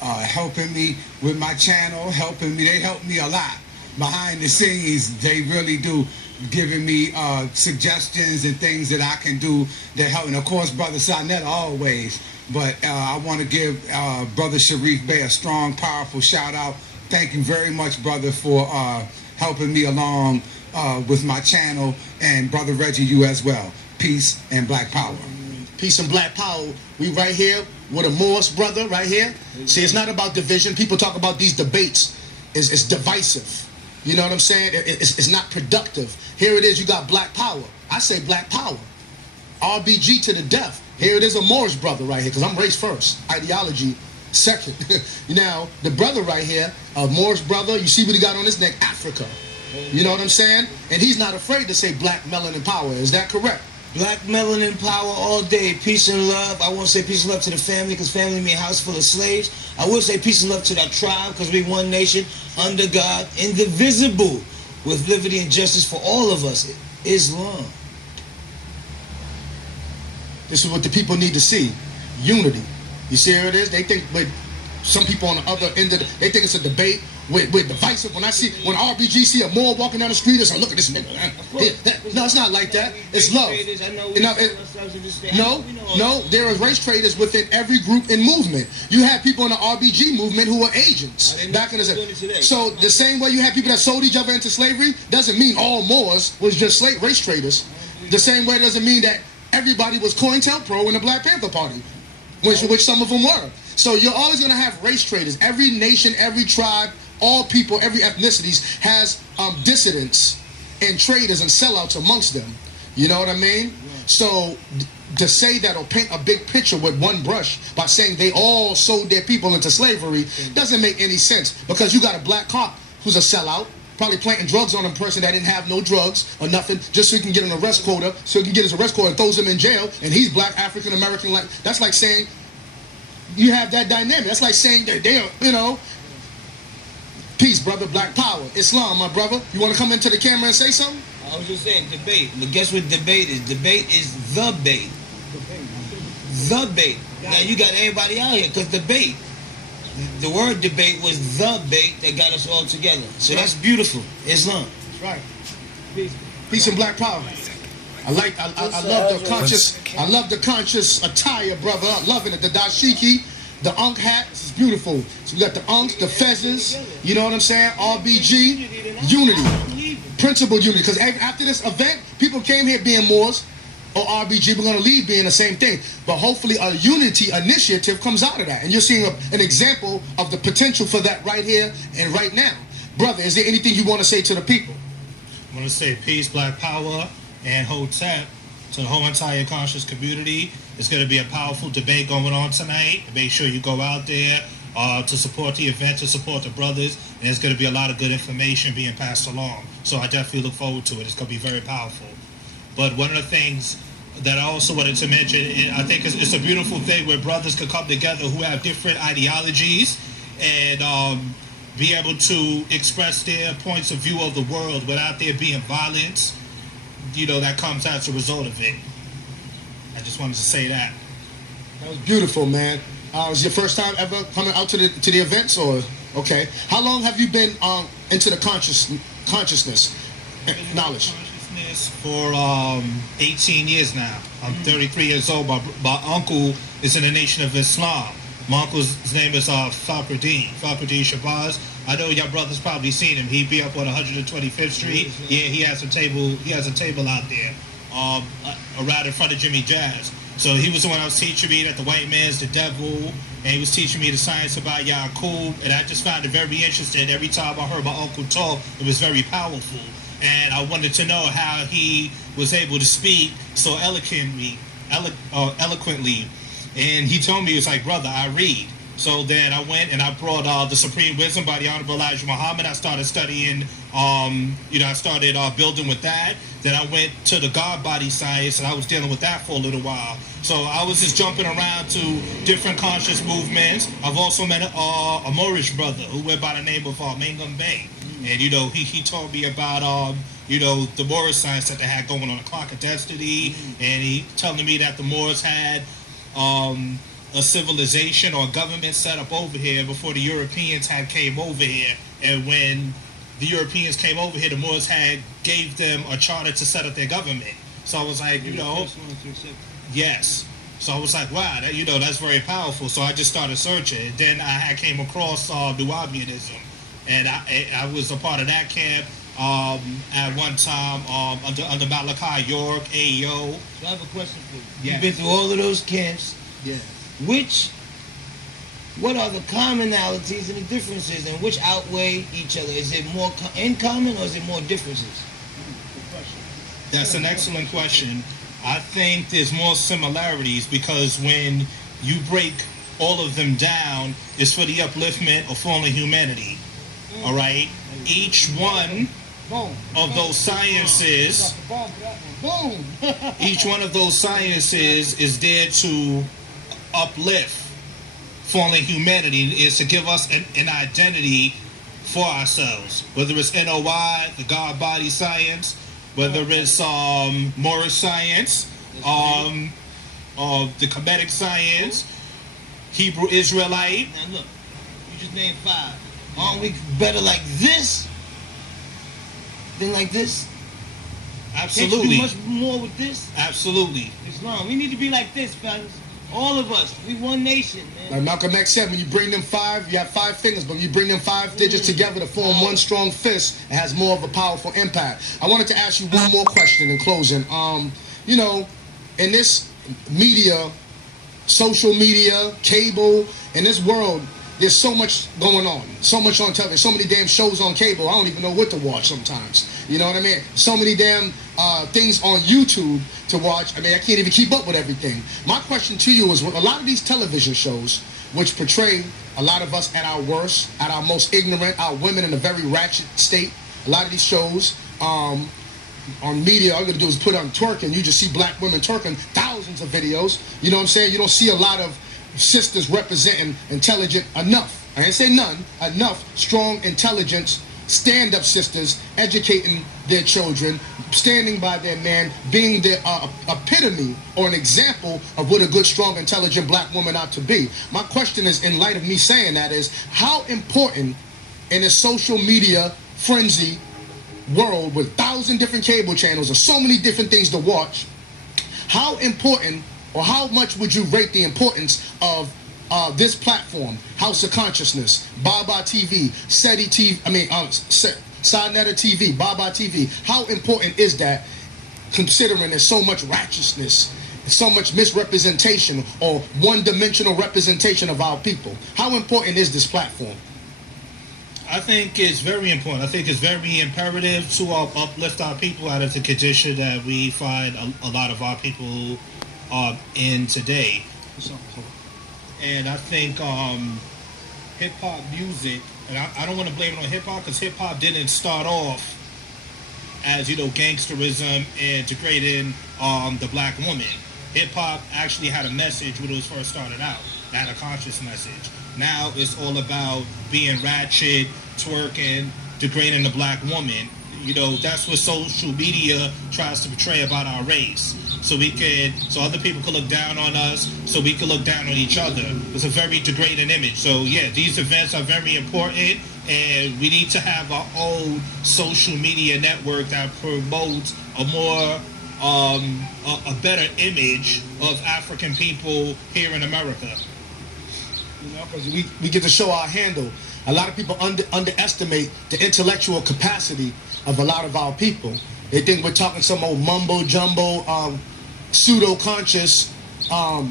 helping me with my channel, helping me. They help me a lot behind the scenes. They really do, giving me suggestions and things that I can do that help. And of course, Brother Sonetta always. But I want to give Brother Sharif Bey a strong, powerful shout out. Thank you very much, brother, for helping me along with my channel, and Brother Reggie, you as well. Peace and Black Power. Peace and Black Power. We right here with a Morris brother right here. See, it's not about division. People talk about these debates. It's divisive. You know what I'm saying? It's not productive. Here it is. You got Black Power. I say Black Power. RBG to the death. Here it is, a Morris brother right here, because I'm race first, ideology second. Now, the brother right here, a Morris brother, you see what he got on his neck? Africa. You know what I'm saying? And he's not afraid to say black melanin power. Is that correct? Black melanin power all day. Peace and love. I won't say peace and love to the family, because family mean a house full of slaves. I will say peace and love to our tribe, because we one nation, under God, indivisible, with liberty and justice for all of us. Islam. This is what the people need to see. Unity. You see here it is? They think, with some people on the other end of they think it's a debate with divisive. When RBG see a Moor walking down the street, it's like, look at this nigga. No, it's not like that. It's love. No, there are race traders within every group and movement. You have people in the RBG movement who are agents back in the day. So the same way you have people that sold each other into slavery doesn't mean all Moors was just race traders. The same way doesn't mean that everybody was COINTELPRO in the Black Panther Party, which some of them were. So you're always going to have race traders. Every nation, every tribe, all people, every ethnicities has dissidents and traders and sellouts amongst them. You know what I mean? So to say that or paint a big picture with one brush by saying they all sold their people into slavery doesn't make any sense, because you got a black cop who's a sellout, probably planting drugs on a person that didn't have no drugs or nothing, just so he can get an arrest quota, so he can get his arrest quota and throws him in jail, and he's black, African American. Like, that's like saying you have that dynamic. That's like saying that they are, you know. Peace, brother. Black Power. Islam, my brother. You want to come into the camera and say something? I was just saying debate. But guess what debate is? Debate is the bait. The bait. Now you got everybody out here, because debate. The word debate was the bait that got us all together. So that's beautiful. Islam. That's right. Peace and Black Power. I love the conscious attire, brother. I'm loving it. The dashiki, the Ankh hat. This is beautiful. So we got the Ankh, the fezzes. You know what I'm saying? RBG, unity, principle unity. Because after this event, people came here being Moors or RBG. We're going to leave being the same thing. But hopefully a unity initiative comes out of that. And you're seeing an example of the potential for that right here and right now. Brother, is there anything you want to say to the people? I want to say peace, Black Power, and Hotep to the whole entire conscious community. It's going to be a powerful debate going on tonight. Make sure you go out there to support the event, to support the brothers. And there's going to be a lot of good information being passed along. So I definitely look forward to it. It's going to be very powerful. But one of the things that I also wanted to mention, I think it's a beautiful thing where brothers can come together who have different ideologies and be able to express their points of view of the world without there being violence, you know, that comes as a result of it. I just wanted to say that. That was beautiful, man. Was your first time ever coming out to the events, or okay? How long have you been into the consciousness knowledge? For 18 years now. I'm 33 years old. My uncle is in the Nation of Islam. My uncle's name is Fakhruddin Shabazz. I know y'all brothers probably seen him. He be up on 125th Street. Yeah, he has a table out there, around in front of Jimmy Jazz. So he was the one that was teaching me that the white man's the devil, and he was teaching me the science about Yaqub, and I just found it very interesting. Every time I heard my uncle talk, it was very powerful. And I wanted to know how he was able to speak so eloquently. And he told me, he was like, brother, I read. So then I went and I brought the Supreme Wisdom by the Honorable Elijah Muhammad. I started studying, I started building with that. Then I went to the God body science, and I was dealing with that for a little while. So I was just jumping around to different conscious movements. I've also met a Moorish brother who went by the name of Mangum Bey. And, you know, he told me about, the Moorish science that they had going on, the clock of destiny. And he telling me that the Moors had a civilization or government set up over here before the Europeans had came over here. And when the Europeans came over here, the Moors had gave them a charter to set up their government. So I was like, yes. So I was like, wow, that, that's very powerful. So I just started searching. Then I came across Nubianism, and I was a part of that camp at one time under Malachi York, AEO. So I have a question for you. Yeah. You've been through all of those camps. Yeah. What are the commonalities and the differences, and which outweigh each other? Is it more in common, or is it more differences? That's an excellent question. I think there's more similarities because when you break all of them down, it's for the upliftment of fallen humanity. All right? Each one of those sciences, each one of those sciences is there to uplift fallen humanity, is to give us an identity for ourselves, whether it's NOI, the God body science, whether it's Moorish science, the Kemetic science, Hebrew Israelite. Now look, you just named 5. Aren't we better like this than like this? Absolutely. Can't you do much more with this? Absolutely. Islam, we need to be like this, fellas. All of us, we one nation, man. Like Malcolm X said, when you bring them 5, you have 5 fingers, but when you bring them 5 digits together to form one strong fist, it has more of a powerful impact. I wanted to ask you one more question in closing. In this media, social media, cable, in this world, there's so much going on, so much on television, so many damn shows on cable, I don't even know what to watch sometimes. You know what I mean? So many damn things on YouTube to watch. I mean, I can't even keep up with everything. My question to you is, with a lot of these television shows, which portray a lot of us at our worst, at our most ignorant, our women in a very ratchet state, a lot of these shows on media, all you're gonna do is put on twerking, you just see black women twerking, thousands of videos, you know what I'm saying? You don't see a lot of sisters representing intelligent enough, I didn't say none, enough strong, intelligent, stand-up sisters educating their children, standing by their man, being the epitome or an example of what a good, strong, intelligent black woman ought to be. My question is, in light of me saying that, is how important in a social media frenzy world with 1,000 different cable channels and so many different things to watch, how important or how much would you rate the importance of this platform, House of Consciousness, Baba TV, SETI TV, Sarnetta TV, Baba TV? How important is that, considering there's so much ratchetness, so much misrepresentation or one-dimensional representation of our people? How important is this platform? I think it's very important. I think it's very imperative to uplift our people out of the condition that we find a lot of our people in today. And I think hip-hop music, and I don't want to blame it on hip-hop, because hip-hop didn't start off as, gangsterism and degrading the black woman. Hip-hop actually had a message when it was first started out. It had a conscious message. Now it's all about being ratchet, twerking, degrading the black woman. That's what social media tries to portray about our race. So other people can look down on us, so we can look down on each other. It's a very degrading image. So yeah, these events are very important, and we need to have our own social media network that promotes a more, a better image of African people here in America. Because we get to show our handle. A lot of people underestimate the intellectual capacity of a lot of our people. They think we're talking some old mumbo-jumbo, pseudo-conscious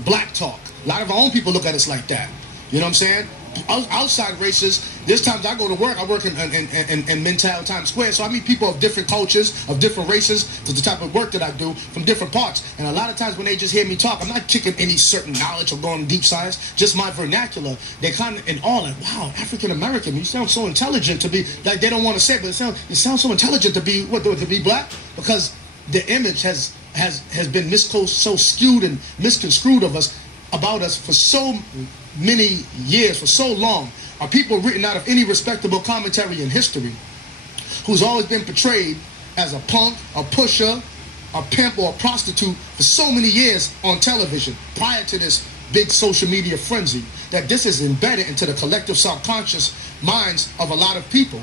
black talk. A lot of our own people look at us like that. You know what I'm saying? Outside races, there's times I go to work, I work in Midtown Times Square, so I meet people of different cultures, of different races, to the type of work that I do, from different parts. And a lot of times when they just hear me talk, I'm not kicking any certain knowledge or going deep science, just my vernacular. They kind of in awe, like, wow, African American, you sound so intelligent to be, like, they don't want to say it, but you sound so intelligent to be, to be black? Because the image has been so skewed and misconstrued of us, about us for so many years, for so long. Are people written out of any respectable commentary in history who's always been portrayed as a punk, a pusher, a pimp, or a prostitute for so many years on television prior to this big social media frenzy, that this is embedded into the collective subconscious minds of a lot of people.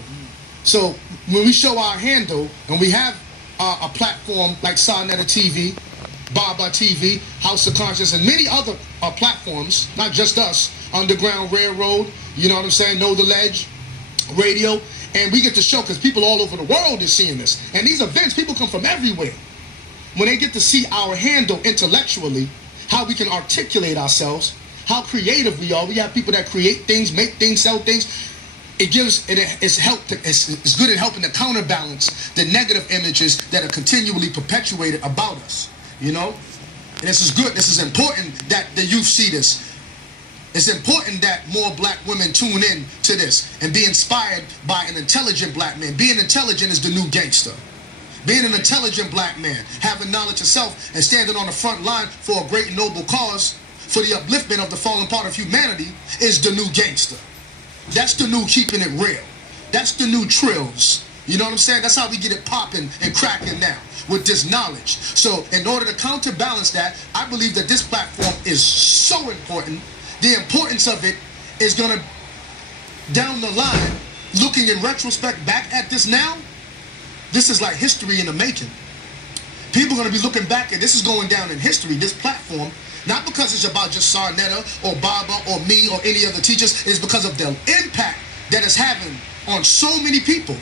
So when we show our handle, and we have a platform like Sarnetta TV, Baba TV, House of Conscious, and many other platforms, not just us, Underground Railroad, you know what I'm saying, Know the Ledge, radio, and we get to show, because people all over the world is seeing this. And these events, people come from everywhere. When they get to see our handle intellectually, how we can articulate ourselves, how creative we are. We have people that create things, make things, sell things. It's good at helping to counterbalance the negative images that are continually perpetuated about us, you know? And this is good, this is important that the youth see this. It's important that more black women tune in to this and be inspired by an intelligent black man. Being intelligent is the new gangster. Being an intelligent black man, having knowledge of self, and standing on the front line for a great and noble cause, for the upliftment of the fallen part of humanity, is the new gangster. That's the new keeping it real. That's the new trills. You know what I'm saying? That's how we get it popping and cracking now, with this knowledge. So in order to counterbalance that, I believe that this platform is so important. The importance of it is going to, down the line, looking in retrospect back at this now, this is like history in the making. People are going to be looking back, and this is going down in history, this platform, not because it's about just Sarnetta or Baba or me or any other teachers. It's because of the impact that it's having on so many people.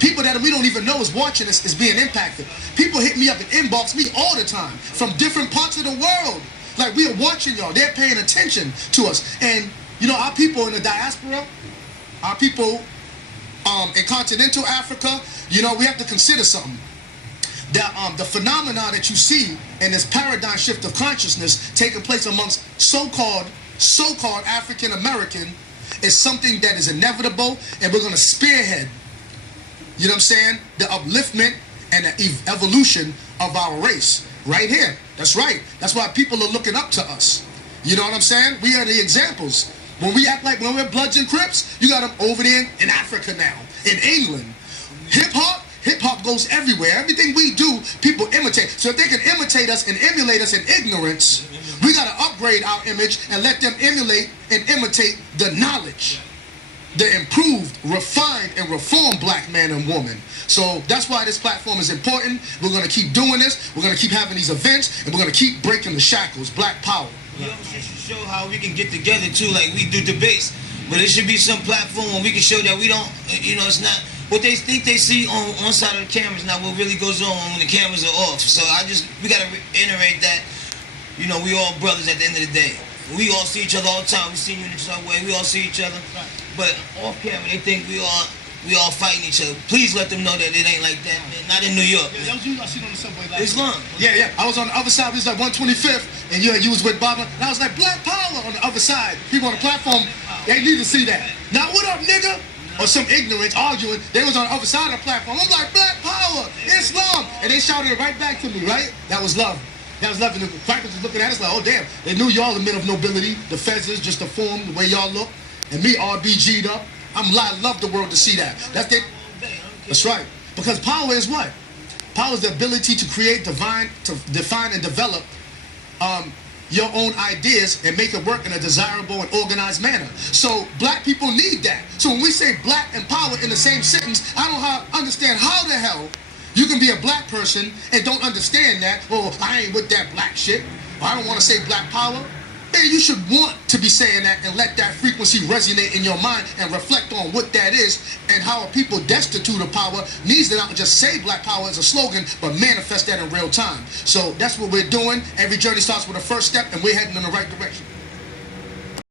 People that we don't even know is watching us, is being impacted. People hit me up and inbox me all the time from different parts of the world. Like, we are watching y'all. They're paying attention to us. And, you know, our people in the diaspora, our people in continental Africa, you know, we have to consider something. That the phenomena that you see in this paradigm shift of consciousness taking place amongst so-called African American is something that is inevitable, and we're going to spearhead, you know what I'm saying, the upliftment and the evolution of our race right here. That's right. That's why people are looking up to us. You know what I'm saying? We are the examples. When we act like when we're Bloods and Crips, you got them over there in Africa now, in England. Hip-hop goes everywhere. Everything we do, people imitate. So if they can imitate us and emulate us in ignorance, we got to upgrade our image and let them emulate and imitate the knowledge, the improved, refined, and reformed black man and woman. So that's why this platform is important. We're going to keep doing this. We're going to keep having these events, and we're going to keep breaking the shackles. Black power. We also should show how we can get together too, like we do debates. But it should be some platform where we can show that we don't, you know, it's not what they think they see on one side of the cameras, not what really goes on when the cameras are off. So we got to reiterate that, you know, we all brothers at the end of the day. We all see each other all the time. We see you in the subway. We all see each other. But off camera, they think we all fighting each other. Please let them know that it ain't like that, man. Not in New York. Yeah, that was you I seen on the subway last Islam. Yeah. I was on the other side. We was like 125th, and you was with Baba. And I was like, Black Power on the other side. People on the platform, they need to see that. Now, what up, nigga? Or some ignorance arguing. They was on the other side of the platform. I'm like, Black Power, Islam. And they shouted it right back to me, right? That was love. That was love. And the crackers was looking at us like, oh, damn. They knew y'all the men of nobility, the feathers, just the form, the way y'all look. And me, RBG'd up. I love the world to see that. That's right. Because power is what? Power is the ability to create, define, and develop your own ideas and make it work in a desirable and organized manner. So black people need that. So when we say black and power in the same sentence, I don't understand how the hell you can be a black person and don't understand that. Oh, I ain't with that black shit. Or I don't want to say black power. Man, you should want to be saying that and let that frequency resonate in your mind and reflect on what that is and how a people destitute of power needs to not just say black power as a slogan, but manifest that in real time. So that's what we're doing. Every journey starts with a first step, and we're heading in the right direction.